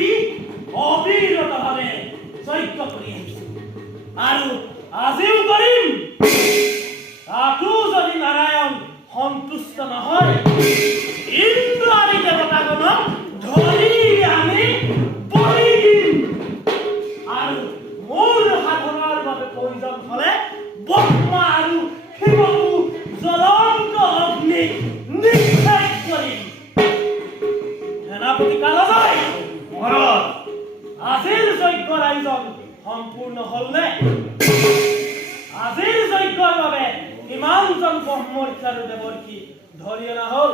দি অবিৰতভাৱে যজ্ঞ কৰি আহিছোঁ আৰু আজিও কৰিম। তাতো যদি নাৰায়ণ সন্তুষ্ট নহয়, ইন্দ্ৰ আদি দেৱতাগণক ধৰি আমি বলি দিম আৰু মোৰ সাধনাৰ বাবে প্ৰয়োজন হ'লে ব্ৰহ্মা আৰু শিৱকো জ্বলন্ত অগ্নিত নিক্ষেপ কৰিম। সেনাপতি কালজয়, মহাৰাজ, আজিৰ যজ্ঞৰ আয়োজন সম্পূৰ্ণ হ'লনে? আজিৰ যজ্ঞৰ বাবে কিমানজন ব্ৰহ্মৰ্ষি আৰু দেৱৰ্ষি ধৰি অনা হ'ল?